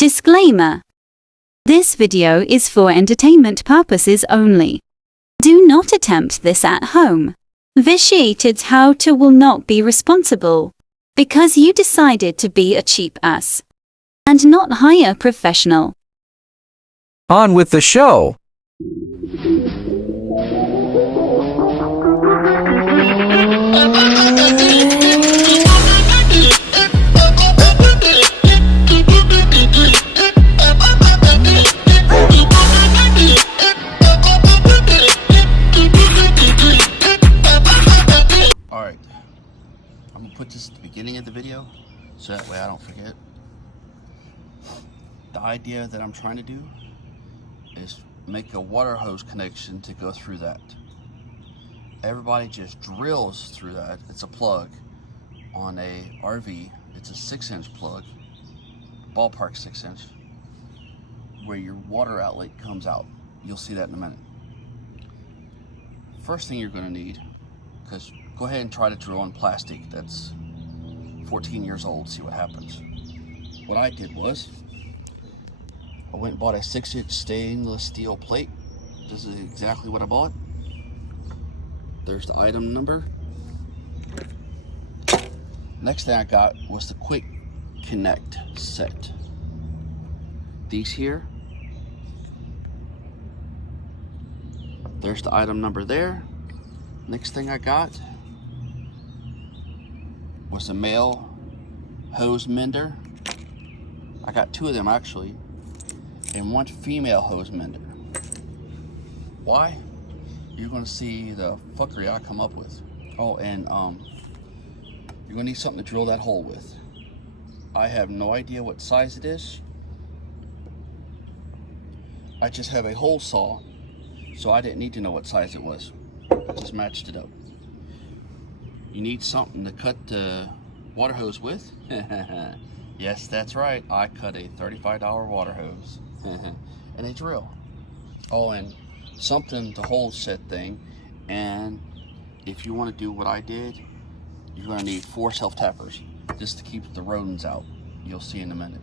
Disclaimer. This video is for entertainment purposes only. Do not attempt this at home. Vitiated how-to will not be responsible because you decided to be a cheap ass and not hire a professional. On with the show. Alright, I'm going to put this at the beginning of the video so that way I don't forget. The idea that I'm trying to do is make a water hose connection to go through that. Everybody just drills through that. It's a plug on a RV. It's a 6-inch plug, ballpark 6-inch, where your water outlet comes out. You'll see that in a minute. First thing you're going to need, because go ahead and try to drill on plastic that's 14 years old, see what happens. What I did was, I went and bought a 6-inch stainless steel plate. This is exactly what I bought. There's the item number. Next thing I got was the quick connect set. These here. There's the item number there. Next thing I got was a male hose mender. I got 2 of them actually, and 1 female hose mender. Why? You're gonna see the fuckery I come up with. Oh, and you're gonna need something to drill that hole with. I have no idea what size it is. I just have a hole saw, so I didn't need to know what size it was. I just matched it up. You need something to cut the water hose with. Yes, that's right. I cut a $35 water hose and a drill. Oh, and something to hold said thing. And if you want to do what I did, you're going to need 4 self-tappers just to keep the rodents out. You'll see in a minute.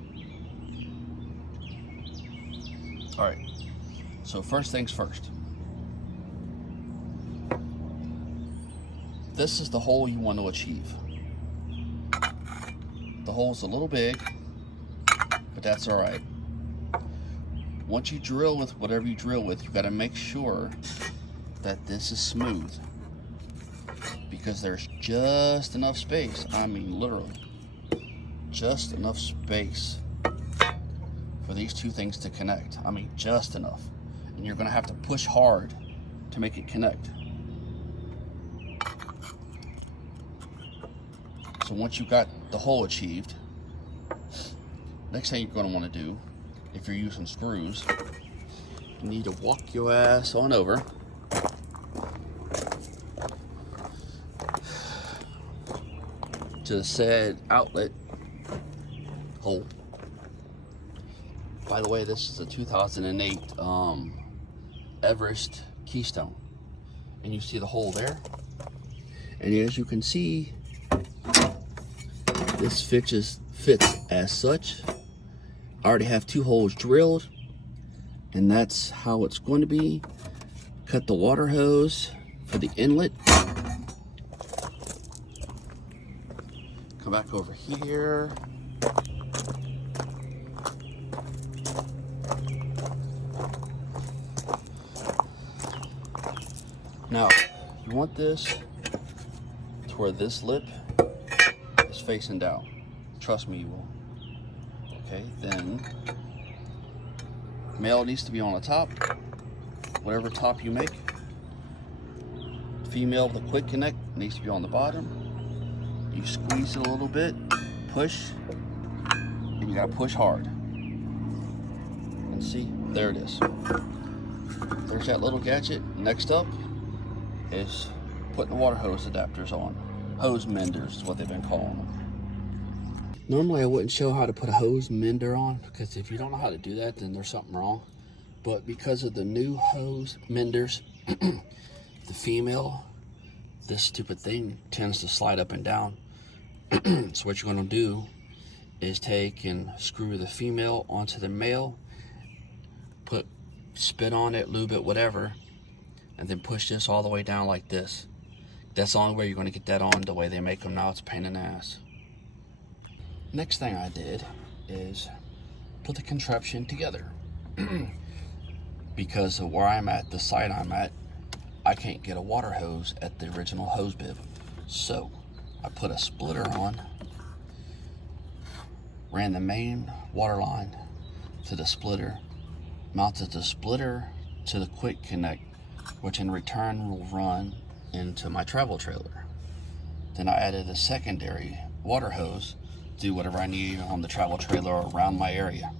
Alright, so first things first. This is the hole you want to achieve. The hole's a little big, but that's alright. Once you drill with whatever you drill with, you got to make sure that this is smooth, because there's just enough space. I mean, literally, just enough space for these 2 things to connect. I mean, just enough. And you're going to have to push hard to make it connect. So once you've got the hole achieved, next thing you're going to want to do, if you're using screws, you need to walk your ass on over to the said outlet hole. By the way, this is a 2008 Everest keystone, and you see the hole there. And as you can see, this fits as such. I already have 2 holes drilled, and that's how it's going to be. Cut the water hose for the inlet. Come back over here. Now, you want this to where this lip is facing down. Trust me, you will. Okay, then male needs to be on the top, whatever top you make. Female with a quick connect needs to be on the bottom. You squeeze it a little bit, push, and you gotta push hard. And see, there it is. There's that little gadget. Next up is putting the water hose adapters on. Hose menders is what they've been calling them. Normally I wouldn't show how to put a hose mender on, because if you don't know how to do that, then there's something wrong. But because of the new hose menders, the female, this stupid thing tends to slide up and down. So what you're going to do is take and screw the female onto the male, put spit on it, lube it, whatever, and then push this all the way down like this. That's the only way you're going to get that on the way they make them now. It's a pain in the ass. Next thing I did is put the contraption together. Because of where I'm at, the site I'm at, I can't get a water hose at the original hose bib. So I put a splitter on, ran the main water line to the splitter, mounted the splitter to the quick connect, which in return will run into my travel trailer. Then I added a secondary water hose to do whatever I need on the travel trailer or around my area.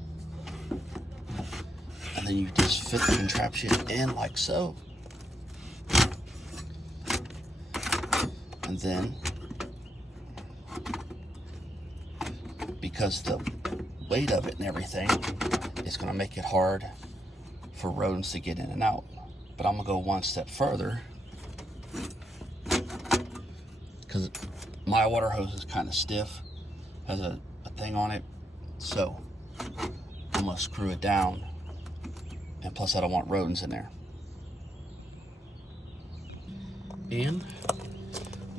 And then you just fit the contraption in like so. And then, because the weight of it and everything, it's going to make it hard for rodents to get in and out. But I'm going to go one step further, because my water hose is kind of stiff, has a thing on it. So I'm going to screw it down. And plus I don't want rodents in there. And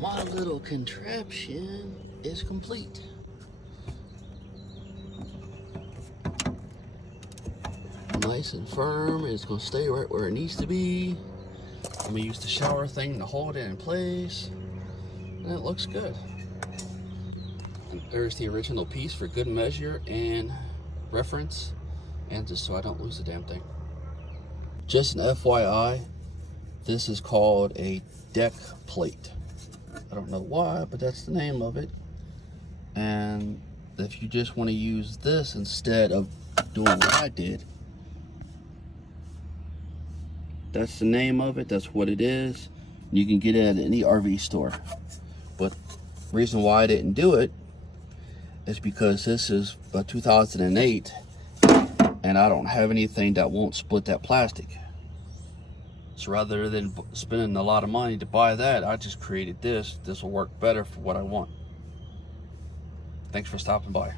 my little contraption is complete. Nice and firm. It's going to stay right where it needs to be. I'm going to use the shower thing to hold it in place. And it looks good. And there's the original piece for good measure and reference. And just so I don't lose the damn thing. Just an FYI, this is called a deck plate. I don't know why, but that's the name of it. And if you just want to use this instead of doing what I did, that's the name of it. That's what it is. You can get it at any RV store. But the reason why I didn't do it is because this is a 2008 and I don't have anything that won't split that plastic. So rather than spending a lot of money to buy that, I just created this. This will work better for what I want. Thanks for stopping by.